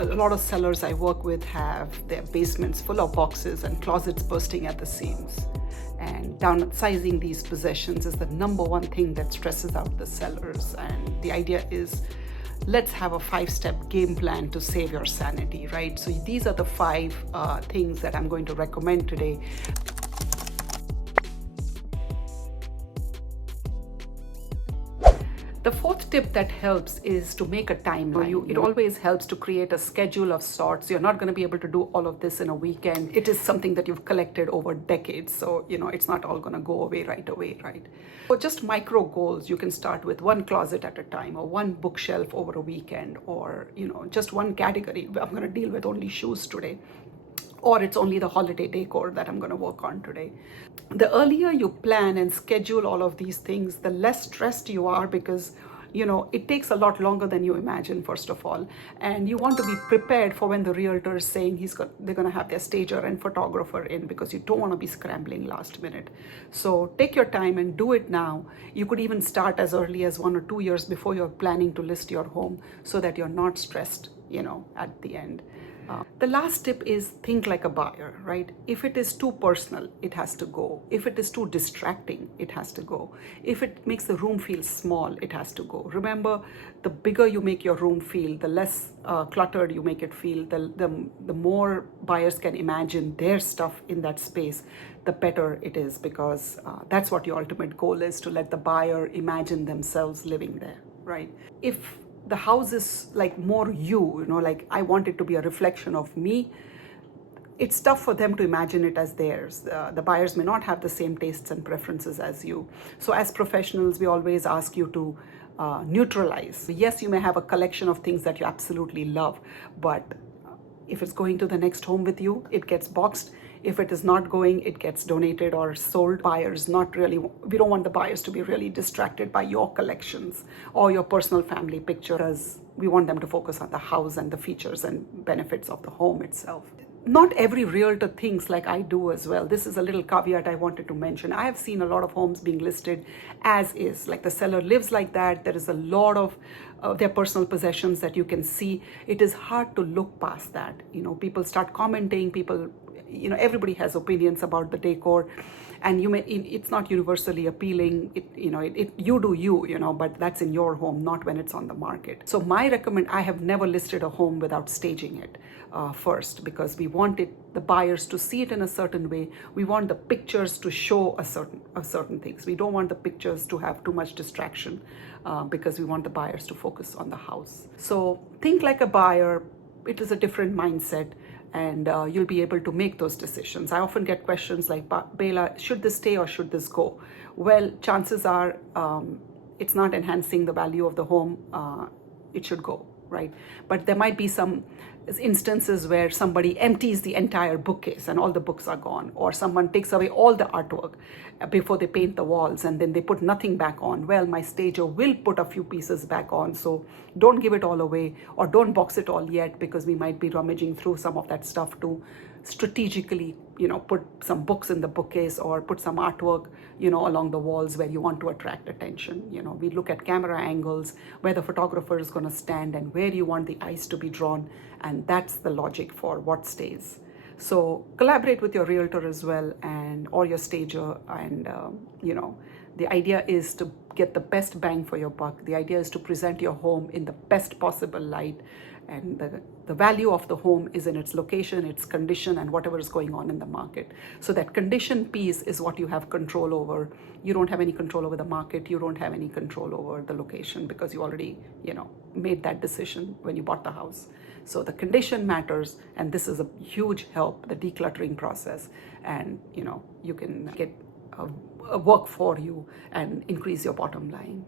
A lot of sellers I work with have their basements full of boxes and closets bursting at the seams. And downsizing these possessions is the number one thing that stresses out the sellers. And the idea is, let's have a 5-step game plan to save your sanity, right? So these are the 5 things that I'm going to recommend today. The 4th tip that helps is to make a timeline. It always helps to create a schedule of sorts. You're not going to be able to do all of this in a weekend. It is something that you've collected over decades. So, it's not all going to go away, right? So just micro goals. You can start with 1 closet at a time, or 1 bookshelf over a weekend, or, just 1 category. I'm going to deal with only shoes today. Or it's only the holiday decor that I'm going to work on today. The earlier you plan and schedule all of these things, the less stressed you are, because it takes a lot longer than you imagine, first of all. And you want to be prepared for when the realtor is saying they're going to have their stager and photographer in, because you don't want to be scrambling last minute. So take your time and do it now. You could even start as early as 1 or 2 years before you're planning to list your home, so that you're not stressed, at the end. The last tip is think like a buyer, right? If it is too personal, it has to go. If it is too distracting, it has to go. If it makes the room feel small, it has to go. Remember, the bigger you make your room feel, the less cluttered you make it feel, the more buyers can imagine their stuff in that space, the better it is, because that's what your ultimate goal is, to let the buyer imagine themselves living there, right? If the house is like more like I want it to be a reflection of me, it's tough for them to imagine it as theirs. The buyers may not have the same tastes and preferences as you. So as professionals, we always ask you to neutralize. Yes, you may have a collection of things that you absolutely love, but if it's going to the next home with you, it gets boxed. If it is not going, it gets donated or sold. We don't want the buyers to be really distracted by your collections or your personal family pictures. We want them to focus on the house and the features and benefits of the home itself. Not every realtor thinks like I do as well. This is a little caveat I wanted to mention. I have seen a lot of homes being listed as is, like the seller lives like that. There is a lot of their personal possessions that you can see. It is hard to look past that. People start commenting, everybody has opinions about the decor, and it's not universally appealing. You do you, but that's in your home, not when it's on the market. So I have never listed a home without staging it first, because we want the buyers to see it in a certain way. We want the pictures to show a certain things. We don't want the pictures to have too much distraction, because we want the buyers to focus on the house. So think like a buyer. It is a different mindset, and you'll be able to make those decisions. I often get questions like, Bela, should this stay or should this go? Well, chances are it's not enhancing the value of the home. It should go, right? But there might be some instances where somebody empties the entire bookcase and all the books are gone, or someone takes away all the artwork before they paint the walls and then they put nothing back on. Well, my stager will put a few pieces back on, so don't give it all away, or don't box it all yet, because we might be rummaging through some of that stuff to strategically, put some books in the bookcase, or put some artwork, along the walls where you want to attract attention. We look at camera angles, where the photographer is going to stand, and where you want the eyes to be drawn, and that's the logic for what stays. So collaborate with your realtor as well, or your stager, and the idea is to get the best bang for your buck. The idea is to present your home in the best possible light, and the value of the home is in its location, its condition, and whatever is going on in the market. So that condition piece is what you have control over. You don't have any control over the market. You don't have any control over the location, because you already, made that decision when you bought the house. So the condition matters, and this is a huge help, the decluttering process. And, you can get a work for you and increase your bottom line.